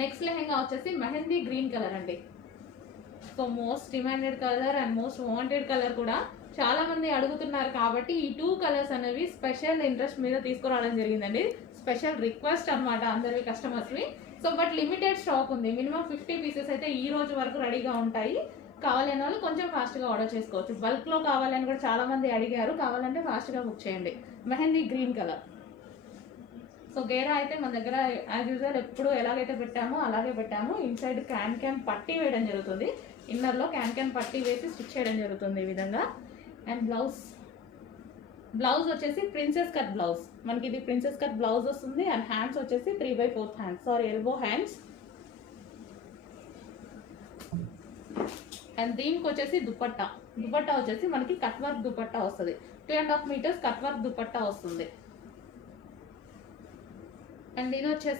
Next lehenga వచ్చేసి mehndi green colour అండి. So most demanded colour and most wanted colour కూడా చాలా మంది అడుగుతున్నారు కాబట్టి ఈ 2 కలర్స్ అనేవి స్పెషల్ ఇంట్రెస్ట్ మీద తీసుకురావడం జరిగిందండి. స్పెషల్ రిక్వెస్ట్ అనమాట అందరి కస్టమర్స్వి. సో బట్ లిమిటెడ్ స్టాక్ ఉంది. మినిమం 50 పీసెస్ అయితే ఈ రోజు వరకు రెడీగా ఉంటాయి. కావాలనే వాళ్ళు కొంచెం ఫాస్ట్గా ఆర్డర్ చేసుకోవచ్చు. బల్క్లో కావాలని కూడా చాలా మంది అడిగారు. కావాలంటే ఫాస్ట్గా బుక్ చేయండి. Mehndi green colour. సో గేరా అయితే మన దగ్గర యాజ్ యూజువల్ ఎప్పుడు ఎలాగైతే పెట్టామో అలాగే పెట్టాము. ఇన్సైడ్ క్యాన్ పట్టీ వేయడం జరుగుతుంది. ఇన్నర్లో క్యాన్ పట్టీ వేసి స్టిచ్ చేయడం జరుగుతుంది ఈ విధంగా. అండ్ బ్లౌజ్ వచ్చేసి ప్రిన్సెస్ కట్ బ్లౌజ్. మనకి ఇది ప్రిన్సెస్ కట్ బ్లౌజ్ వస్తుంది. అండ్ హ్యాండ్స్ వచ్చేసి 3/4 hands, sorry elbow hands. And దీనికి వచ్చేసి దుపట్టా వచ్చేసి మనకి కట్ వర్క్ దుపట్టా వస్తుంది. 2.5 మీటర్స్ కట్ వర్క్ దుపట్టా వస్తుంది. అండ్ ఇది వచ్చేసి